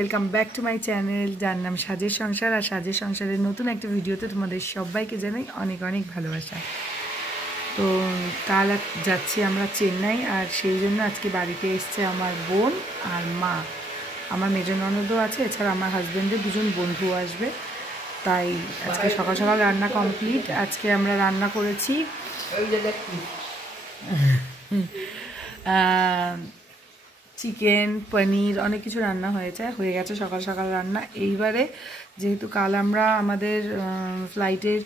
Welcome back to my channel, যার নাম সাজের সংসার। আর সাজের সংসারের নতুন একটা ভিডিওতে তোমাদের সবাইকে জানাই অনেক অনেক ভালোবাসা। তো কাল যাচ্ছি আমরা চেন্নাই, আর সেই জন্য আজকে বাড়িতে এসছে আমার বোন আর মা, আমার মেজর ননদও আছে, এছাড়া আমার হাজব্যান্ডের দুজন বন্ধু আসবে। তাই আজকে সকাল সকাল রান্না কমপ্লিট। আজকে আমরা রান্না করেছি চিকেন, পনির, অনেক কিছু রান্না হয়ে গেছে সকাল সকাল রান্না। এইবারে যেহেতু কাল আমাদের ফ্লাইটের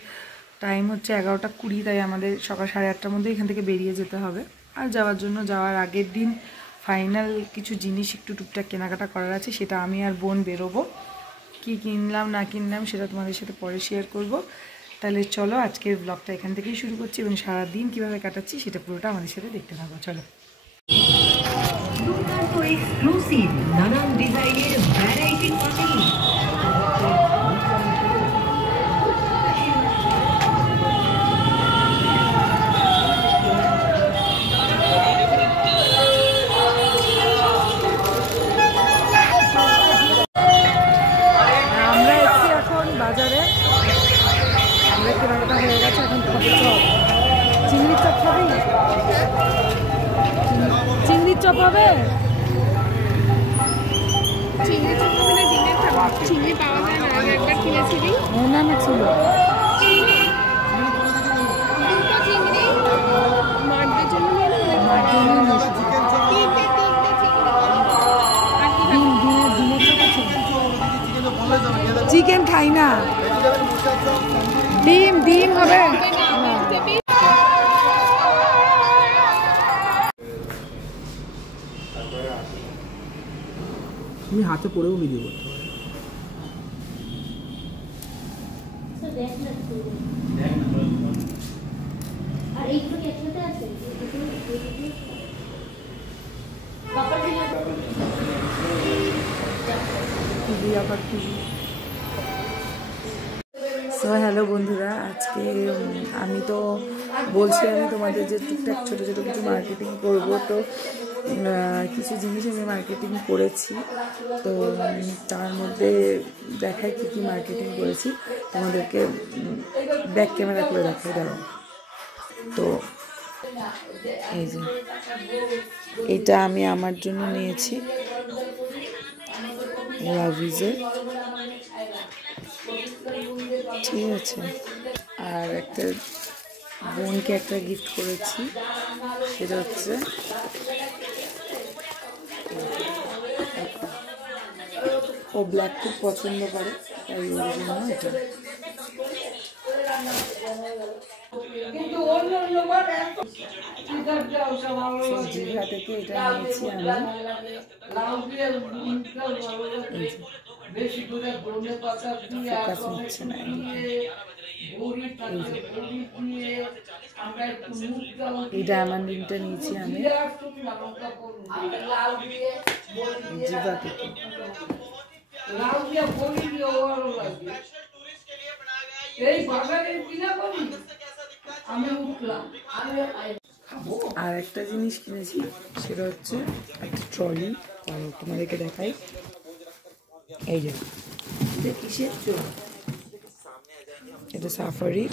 টাইম হচ্ছে 11:20, তাই আমাদের সকাল 8:30টার মধ্যে এখান থেকে বেরিয়ে যেতে হবে। আর যাওয়ার আগের দিন ফাইনাল কিছু জিনিস একটু টুকটাক কেনাকাটা করার আছে, সেটা আমি আর বোন বেরোবো। কি কিনলাম না কিনলাম সেটা তোমাদের সাথে পরে শেয়ার করব। তাহলে চলো আজকের ব্লগটা এখান থেকেই শুরু করছি, এবং সারাদিন কীভাবে কাটাচ্ছি সেটা পুরোটা আমাদের সাথে দেখতে থাকো। চলো। এক্সক্লুসিভ নানান ডিজাইনের ভ্যারাইটি পানি আমরা এসেছি এখন বাজারে, আমরা কেনাকাটা হয়ে গেছে। এখন খাবো চপ, চিংড়ির চপ খাবি? চিংড়ির চপ হবে? চিংড়ি চপ হবে না ডিমের খাবো? চিংড়ি পাওয়া যায় না, আমি একবার কিনেছিলি। না ছিল দুটো চিংড়ি মারদের জন্য নিয়ে চিকেন খাই না, ডিম হবে। তুমি হাতে পড়েও ভিডিও করতে পারো। আর এইগুলো কি একসাথে আছে? সো হ্যালো বন্ধুরা, আজকে আমি তো বলছিলাম তোমাদের যে টুকটাক ছোটো ছোটো কিছু মার্কেটিং করব। তো কিছু জিনিস আমি মার্কেটিং করেছি, তো তার মধ্যে দেখাই কী কী মার্কেটিং করেছি তোমাদেরকে, ব্যাক ক্যামেরা করে দেখাই দাও। তো এই যে এটা আমি আমার জন্য নিয়েছি লাভিজের, ঠিক আছে। আর একটা বোনকে একটা গিফট করেছি, সেটা হচ্ছে ও ব্ল্যাক খুব পছন্দ করে, তাই ওর জন্য এটা। জিভা থেকে এটা নিয়েছি আমি। ফোকাস হচ্ছে না, এই ডায়মন্ড রিংটা নিয়েছি আমি জিভা থেকে। আর একটা জিনিস কিনেছি, সেটা হচ্ছে একটা ট্রলি, তোমাদেরকে দেখাই। এই যে কিসের চোখ, এটা সাফারি।